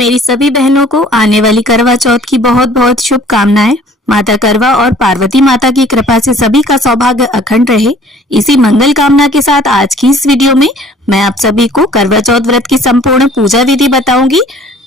मेरी सभी बहनों को आने वाली करवा चौथ की बहुत बहुत शुभकामनाएं। माता करवा और पार्वती माता की कृपा से सभी का सौभाग्य अखंड रहे। इसी मंगल कामना के साथ आज की इस वीडियो में मैं आप सभी को करवा चौथ व्रत की संपूर्ण पूजा विधि बताऊंगी।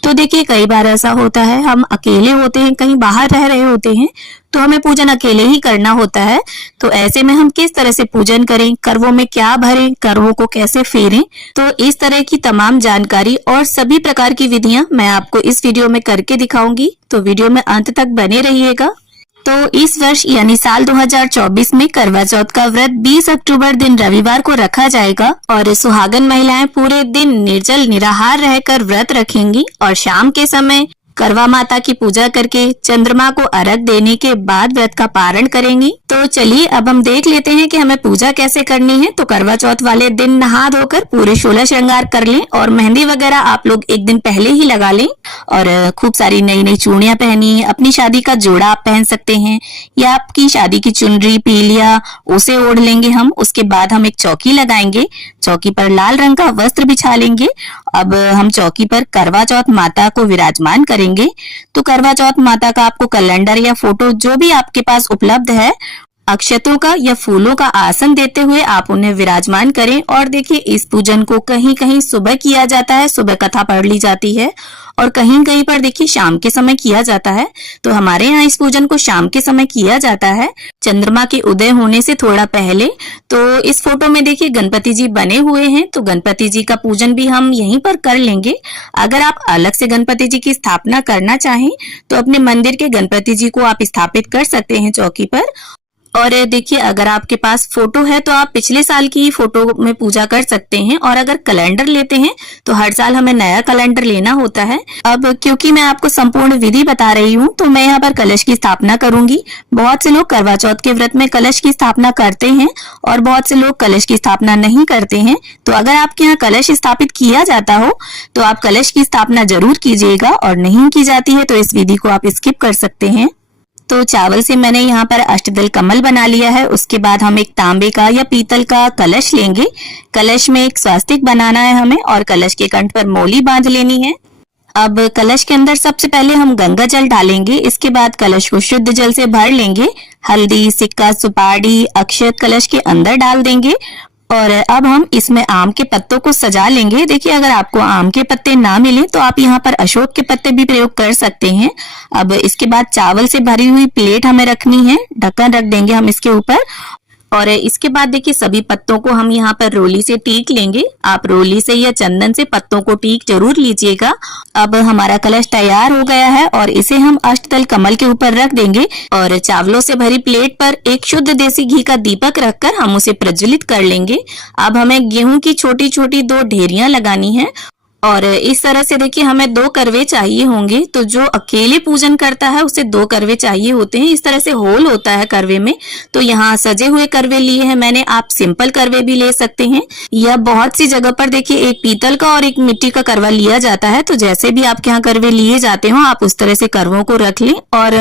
तो देखिए, कई बार ऐसा होता है, हम अकेले होते हैं, कहीं बाहर रह रहे होते हैं, तो हमें पूजन अकेले ही करना होता है। तो ऐसे में हम किस तरह से पूजन करें, करवों में क्या भरें, करवों को कैसे फेरें, तो इस तरह की तमाम जानकारी और सभी प्रकार की विधियां मैं आपको इस वीडियो में करके दिखाऊंगी। तो वीडियो में अंत तक बने रहिएगा। तो इस वर्ष यानी साल 2024 में करवा चौथ का व्रत 20 अक्टूबर दिन रविवार को रखा जाएगा और सुहागन महिलाएं पूरे दिन निर्जल निराहार रहकर व्रत रखेंगी और शाम के समय करवा माता की पूजा करके चंद्रमा को अर्घ देने के बाद व्रत का पारण करेंगी। तो चलिए अब हम देख लेते हैं कि हमें पूजा कैसे करनी है। तो करवा चौथ वाले दिन नहा धोकर पूरे 16 श्रृंगार कर लें और मेहंदी वगैरह आप लोग एक दिन पहले ही लगा लें और खूब सारी नई नई चूड़ियां पहनी। अपनी शादी का जोड़ा आप पहन सकते हैं या आपकी शादी की चुनरी पीलिया उसे ओढ़ लेंगे हम। उसके बाद हम एक चौकी लगाएंगे, चौकी पर लाल रंग का वस्त्र बिछा लेंगे। अब हम चौकी पर करवा चौथ माता को विराजमान करेंगे। तो करवा चौथ माता का आपको कैलेंडर या फोटो जो भी आपके पास उपलब्ध है, अक्षतों का या फूलों का आसन देते हुए आप उन्हें विराजमान करें। और देखिए, इस पूजन को कहीं कहीं सुबह किया जाता है, सुबह कथा पढ़ ली जाती है, और कहीं कहीं पर देखिए शाम के समय किया जाता है। तो हमारे यहाँ इस पूजन को शाम के समय किया जाता है, चंद्रमा के उदय होने से थोड़ा पहले। तो इस फोटो में देखिए गणपति जी बने हुए हैं, तो गणपति जी का पूजन भी हम यहीं पर कर लेंगे। अगर आप अलग से गणपति जी की स्थापना करना चाहें तो अपने मंदिर के गणपति जी को आप स्थापित कर सकते हैं चौकी पर। और देखिए, अगर आपके पास फोटो है तो आप पिछले साल की फोटो में पूजा कर सकते हैं। और अगर कैलेंडर लेते हैं तो हर साल हमें नया कैलेंडर लेना होता है। अब क्योंकि मैं आपको संपूर्ण विधि बता रही हूँ तो मैं यहाँ पर कलश की स्थापना करूंगी। बहुत से लोग करवा चौथ के व्रत में कलश की स्थापना करते हैं और बहुत से लोग कलश की स्थापना नहीं करते हैं। तो अगर आपके यहाँ कलश स्थापित किया जाता हो तो आप कलश की स्थापना जरूर कीजिएगा, और नहीं की जाती है तो इस विधि को आप स्किप कर सकते हैं। तो चावल से मैंने यहाँ पर अष्टदल कमल बना लिया है। उसके बाद हम एक तांबे का या पीतल का कलश लेंगे। कलश में एक स्वास्तिक बनाना है हमें और कलश के कंठ पर मौली बांध लेनी है। अब कलश के अंदर सबसे पहले हम गंगा जल डालेंगे। इसके बाद कलश को शुद्ध जल से भर लेंगे। हल्दी, सिक्का, सुपारी, अक्षत कलश के अंदर डाल देंगे और अब हम इसमें आम के पत्तों को सजा लेंगे। देखिए, अगर आपको आम के पत्ते ना मिले तो आप यहाँ पर अशोक के पत्ते भी प्रयोग कर सकते हैं। अब इसके बाद चावल से भरी हुई प्लेट हमें रखनी है, ढक्कन रख देंगे हम इसके ऊपर। और इसके बाद देखिए, सभी पत्तों को हम यहाँ पर रोली से टीक लेंगे। आप रोली से या चंदन से पत्तों को टीक जरूर लीजिएगा। अब हमारा कलश तैयार हो गया है और इसे हम अष्टदल कमल के ऊपर रख देंगे और चावलों से भरी प्लेट पर एक शुद्ध देसी घी का दीपक रखकर हम उसे प्रज्वलित कर लेंगे। अब हमें गेहूं की छोटी छोटी 2 ढेरियां लगानी है और इस तरह से देखिए, हमें 2 करवे चाहिए होंगे। तो जो अकेले पूजन करता है उसे 2 करवे चाहिए होते हैं। इस तरह से होल होता है करवे में। तो यहाँ सजे हुए करवे लिए हैं मैंने, आप सिंपल करवे भी ले सकते हैं या बहुत सी जगह पर देखिए एक पीतल का और एक मिट्टी का करवा लिया जाता है। तो जैसे भी आपके यहाँ करवे लिए जाते हो आप उस तरह से करवों को रख लें। और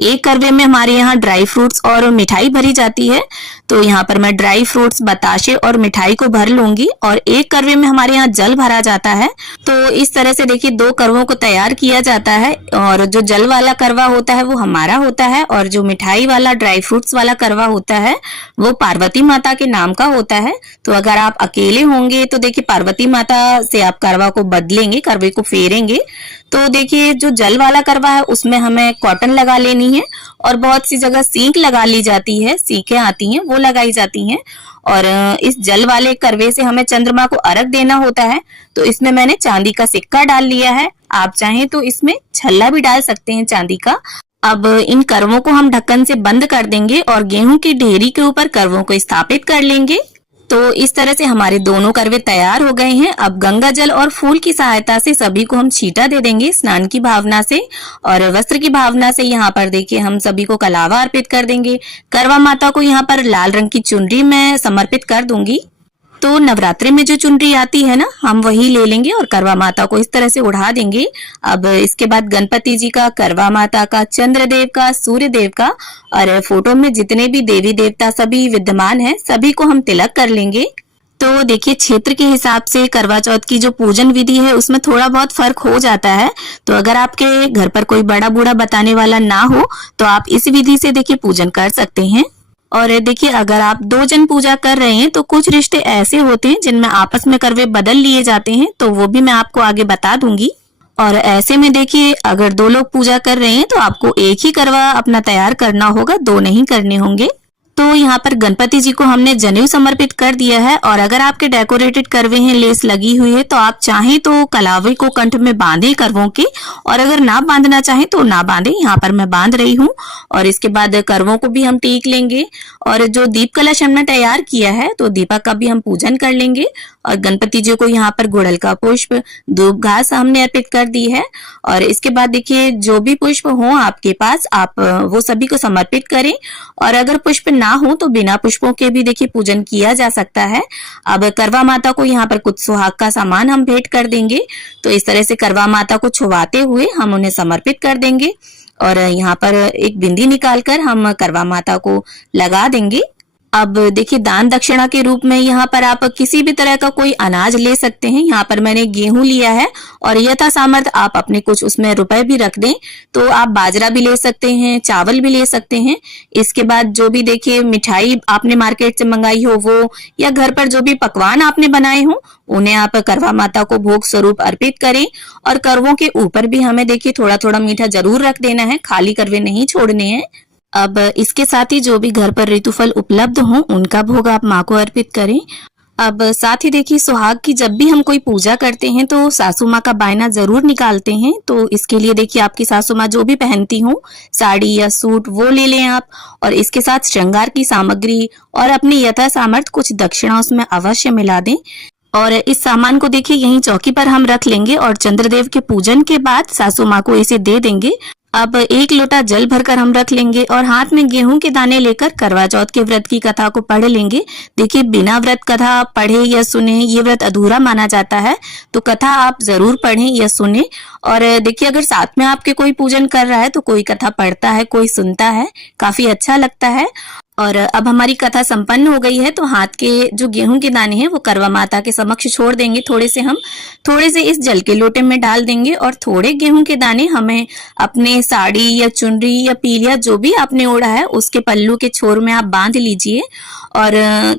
एक करवे में हमारे यहाँ ड्राई फ्रूट्स और मिठाई भरी जाती है। तो यहाँ पर मैं ड्राई फ्रूट्स, बताशे और मिठाई को भर लूंगी और एक करवे में हमारे यहाँ जल भरा जाता है। तो इस तरह से देखिए 2 करवों को तैयार किया जाता है और जो जल वाला करवा होता है वो हमारा होता है और जो मिठाई वाला ड्राई फ्रूट्स वाला करवा होता है वो पार्वती माता के नाम का होता है। तो अगर आप अकेले होंगे तो देखिए पार्वती माता से आप करवा को बदलेंगे, करवे को फेरेंगे। तो देखिए, जो जल वाला करवा है उसमें हमें कॉटन लगा लेनी है और बहुत सी जगह सींक लगा ली जाती है, सीखें आती हैं वो लगाई जाती हैं। और इस जल वाले करवे से हमें चंद्रमा को अर्घ देना होता है। तो इसमें मैंने चांदी का सिक्का डाल लिया है, आप चाहें तो इसमें छल्ला भी डाल सकते हैं चांदी का। अब इन करवों को हम ढक्कन से बंद कर देंगे और गेहूं की ढेरी के ऊपर करवों को स्थापित कर लेंगे। तो इस तरह से हमारे दोनों करवे तैयार हो गए हैं। अब गंगा जल और फूल की सहायता से सभी को हम छींटा दे देंगे स्नान की भावना से और वस्त्र की भावना से। यहाँ पर देखिए हम सभी को कलावा अर्पित कर देंगे। करवा माता को यहाँ पर लाल रंग की चुनरी मैं समर्पित कर दूंगी। तो नवरात्रि में जो चुनरी आती है ना, हम वही ले लेंगे और करवा माता को इस तरह से उड़ा देंगे। अब इसके बाद गणपति जी का, करवा माता का, चंद्रदेव का, सूर्य देव का और फोटो में जितने भी देवी देवता सभी विद्यमान हैं सभी को हम तिलक कर लेंगे। तो देखिए क्षेत्र के हिसाब से करवा चौथ की जो पूजन विधि है उसमें थोड़ा बहुत फर्क हो जाता है। तो अगर आपके घर पर कोई बड़ा बूढ़ा बताने वाला ना हो तो आप इस विधि से देखिए पूजन कर सकते हैं। और देखिए अगर आप 2 जन पूजा कर रहे हैं तो कुछ रिश्ते ऐसे होते हैं जिनमें आपस में करवे बदल लिए जाते हैं, तो वो भी मैं आपको आगे बता दूंगी। और ऐसे में देखिए अगर 2 लोग पूजा कर रहे हैं तो आपको एक ही करवा अपना तैयार करना होगा, 2 नहीं करने होंगे। तो यहाँ पर गणपति जी को हमने जनेऊ समर्पित कर दिया है। और अगर आपके डेकोरेटेड करवे हैं, लेस लगी हुई है, तो आप चाहें तो कलावे को कंठ में बांधे करवों के, और अगर ना बांधना चाहें तो ना बांधे। यहाँ पर मैं बांध रही हूँ। और इसके बाद करवों को भी हम टीक लेंगे। और जो दीप कलश हमने तैयार किया है तो दीपक का भी हम पूजन कर लेंगे। और गणपति जी को यहाँ पर गुड़हल का पुष्प, धूप घास हमने अर्पित कर दी है। और इसके बाद देखिए जो भी पुष्प हो आपके पास आप वो सभी को समर्पित करें। और अगर पुष्प ना हो तो बिना पुष्पों के भी देखिए पूजन किया जा सकता है। अब करवा माता को यहाँ पर कुछ सुहाग का सामान हम भेंट कर देंगे। तो इस तरह से करवा माता को छुवाते हुए हम उन्हें समर्पित कर देंगे। और यहाँ पर एक बिंदी निकालकर हम करवा माता को लगा देंगे। अब देखिए दान दक्षिणा के रूप में यहाँ पर आप किसी भी तरह का कोई अनाज ले सकते हैं। यहाँ पर मैंने गेहूं लिया है और यथा सामर्थ आप अपने कुछ उसमें रुपए भी रख दें। तो आप बाजरा भी ले सकते हैं, चावल भी ले सकते हैं। इसके बाद जो भी देखिए मिठाई आपने मार्केट से मंगाई हो वो, या घर पर जो भी पकवान आपने बनाए हो उन्हें आप करवा माता को भोग स्वरूप अर्पित करें। और करवों के ऊपर भी हमें देखिए थोड़ा थोड़ा मीठा जरूर रख देना है, खाली करवे नहीं छोड़ने हैं। अब इसके साथ ही जो भी घर पर ऋतुफल उपलब्ध हो उनका भोग आप माँ को अर्पित करें। अब साथ ही देखिए सुहाग की जब भी हम कोई पूजा करते हैं तो सासू माँ का बायना जरूर निकालते हैं। तो इसके लिए देखिए आपकी सासू माँ जो भी पहनती हो साड़ी या सूट वो ले लें आप। और इसके साथ श्रृंगार की सामग्री और अपनी यथा सामर्थ कुछ दक्षिणा उसमें अवश्य मिला दें। और इस सामान को देखिए यहीं चौकी पर हम रख लेंगे और चंद्रदेव के पूजन के बाद सासू माँ को इसे दे देंगे। अब 1 लोटा जल भरकर हम रख लेंगे और हाथ में गेहूं के दाने लेकर करवा चौथ के व्रत की कथा को पढ़ लेंगे। देखिए बिना व्रत कथा पढ़े या सुने ये व्रत अधूरा माना जाता है, तो कथा आप जरूर पढ़ें या सुने। और देखिए अगर साथ में आपके कोई पूजन कर रहा है तो कोई कथा पढ़ता है, कोई सुनता है, काफी अच्छा लगता है। और अब हमारी कथा संपन्न हो गई है तो हाथ के जो गेहूं के दाने हैं वो करवा माता के समक्ष छोड़ देंगे। थोड़े से इस जल के लोटे में डाल देंगे और थोड़े गेहूं के दाने हमें अपने साड़ी या चुनरी या पीलिया जो भी आपने ओढ़ा है उसके पल्लू के छोर में आप बांध लीजिए। और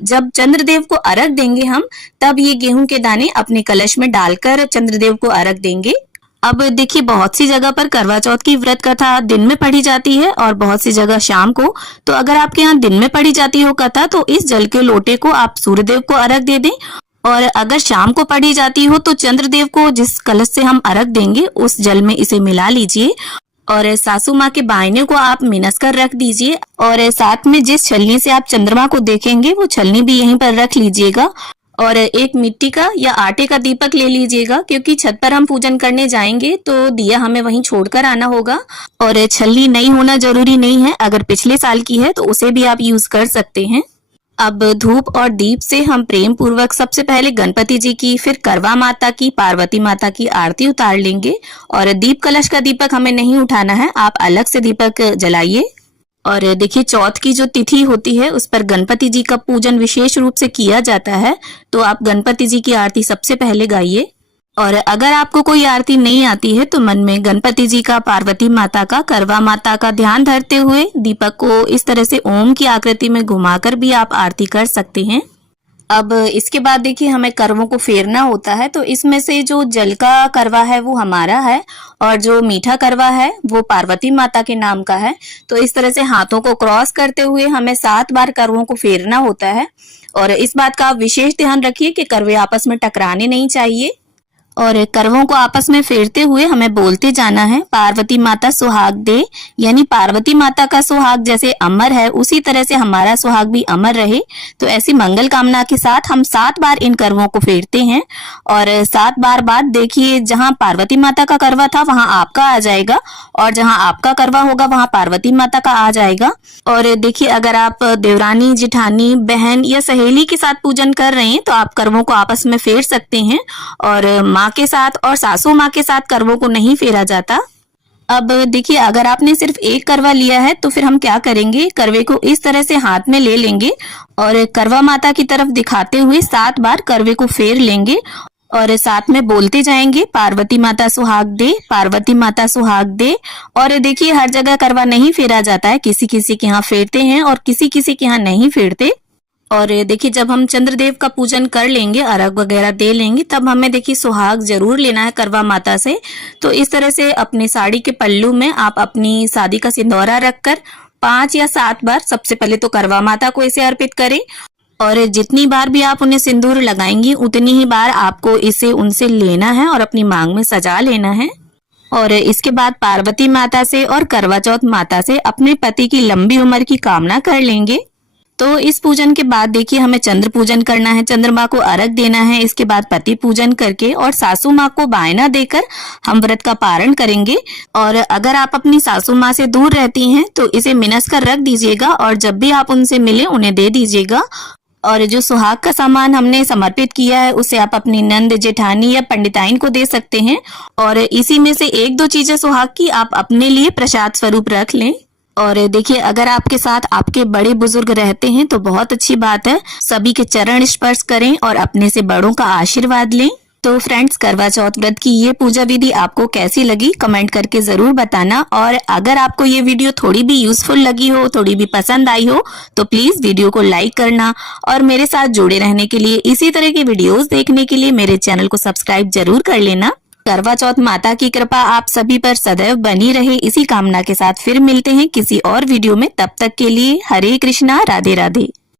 जब चंद्रदेव को अर्घ देंगे हम तब ये गेहूं के दाने अपने कलश में डालकर चंद्रदेव को अर्घ देंगे। अब देखिए बहुत सी जगह पर करवा चौथ की व्रत कथा दिन में पढ़ी जाती है और बहुत सी जगह शाम को। तो अगर आपके यहाँ दिन में पढ़ी जाती हो कथा तो इस जल के लोटे को आप सूर्यदेव को अर्घ दे दें। और अगर शाम को पढ़ी जाती हो तो चंद्रदेव को जिस कलश से हम अर्घ देंगे उस जल में इसे मिला लीजिए। और सासू माँ के बायने को आप मिनस कर रख दीजिए। और साथ में जिस छलनी से आप चंद्रमा को देखेंगे वो छलनी भी यहीं पर रख लीजिएगा। और एक मिट्टी का या आटे का दीपक ले लीजिएगा, क्योंकि छत पर हम पूजन करने जाएंगे तो दिया हमें वहीं छोड़कर आना होगा। और छलनी नई होना जरूरी नहीं है, अगर पिछले साल की है तो उसे भी आप यूज कर सकते हैं। अब धूप और दीप से हम प्रेम पूर्वक सबसे पहले गणपति जी की, फिर करवा माता की, पार्वती माता की आरती उतार लेंगे। और दीप कलश का दीपक हमें नहीं उठाना है, आप अलग से दीपक जलाइए। और देखिए चौथ की जो तिथि होती है उस पर गणपति जी का पूजन विशेष रूप से किया जाता है, तो आप गणपति जी की आरती सबसे पहले गाइए। और अगर आपको कोई आरती नहीं आती है तो मन में गणपति जी का, पार्वती माता का, करवा माता का ध्यान धरते हुए दीपक को इस तरह से ओम की आकृति में घुमाकर भी आप आरती कर सकते हैं। अब इसके बाद देखिए हमें करवों को फेरना होता है, तो इसमें से जो जल का करवा है वो हमारा है और जो मीठा करवा है वो पार्वती माता के नाम का है। तो इस तरह से हाथों को क्रॉस करते हुए हमें 7 बार करवों को फेरना होता है। और इस बात का आप विशेष ध्यान रखिए कि करवे आपस में टकराने नहीं चाहिए। और करवों को आपस में फेरते हुए हमें बोलते जाना है, पार्वती माता सुहाग दे, यानी पार्वती माता का सुहाग जैसे अमर है उसी तरह से हमारा सुहाग भी अमर रहे। तो ऐसी मंगल कामना के साथ हम 7 बार इन करवों को फेरते हैं। और 7 बार बाद देखिए जहां पार्वती माता का करवा था वहां आपका आ जाएगा और जहां आपका करवा होगा वहां पार्वती माता का आ जाएगा। और देखिए अगर आप देवरानी, जिठानी, बहन या सहेली के साथ पूजन कर रहे हैं तो आप करवों को आपस में फेर सकते हैं। और माँ के साथ और सासू माँ के साथ करवों को नहीं फेरा जाता। अब देखिए, अगर आपने सिर्फ एक करवा लिया है तो फिर हम क्या करेंगे, करवे को इस तरह से हाथ में ले लेंगे और करवा माता की तरफ दिखाते हुए 7 बार करवे को फेर लेंगे और साथ में बोलते जाएंगे, पार्वती माता सुहाग दे, पार्वती माता सुहाग दे। और देखिए, हर जगह करवा नहीं फेरा जाता है, किसी किसी के यहाँ फेरते हैं और किसी किसी के यहाँ नहीं फेरते। और देखिए, जब हम चंद्रदेव का पूजन कर लेंगे, अर्घ वगैरह दे लेंगे, तब हमें देखिए सुहाग जरूर लेना है करवा माता से। तो इस तरह से अपने साड़ी के पल्लू में आप अपनी शादी का सिंदूरा रखकर 5 या 7 बार सबसे पहले तो करवा माता को इसे अर्पित करें और जितनी बार भी आप उन्हें सिंदूर लगाएंगी उतनी ही बार आपको इसे उनसे लेना है और अपनी मांग में सजा लेना है। और इसके बाद पार्वती माता से और करवा चौथ माता से अपने पति की लंबी उम्र की कामना कर लेंगे। तो इस पूजन के बाद देखिए, हमें चंद्र पूजन करना है, चंद्रमा को अर्घ देना है। इसके बाद पति पूजन करके और सासू माँ को बायना देकर हम व्रत का पारण करेंगे। और अगर आप अपनी सासू माँ से दूर रहती हैं तो इसे मिनस कर रख दीजिएगा और जब भी आप उनसे मिले उन्हें दे दीजिएगा। और जो सुहाग का सामान हमने समर्पित किया है उसे आप अपनी नंद, जेठानी या पंडिताइन को दे सकते हैं। और इसी में से 1-2 चीजें सुहाग की आप अपने लिए प्रसाद स्वरूप रख लें। और देखिए, अगर आपके साथ आपके बड़े बुजुर्ग रहते हैं तो बहुत अच्छी बात है, सभी के चरण स्पर्श करें और अपने से बड़ों का आशीर्वाद लें। तो फ्रेंड्स, करवा चौथ व्रत की ये पूजा विधि आपको कैसी लगी कमेंट करके जरूर बताना। और अगर आपको ये वीडियो थोड़ी भी यूजफुल लगी हो, थोड़ी भी पसंद आई हो तो प्लीज वीडियो को लाइक करना और मेरे साथ जुड़े रहने के लिए, इसी तरह के वीडियोस देखने के लिए मेरे चैनल को सब्सक्राइब जरूर कर लेना। करवा चौथ माता की कृपा आप सभी पर सदैव बनी रहे, इसी कामना के साथ फिर मिलते हैं किसी और वीडियो में। तब तक के लिए हरे कृष्णा, राधे राधे।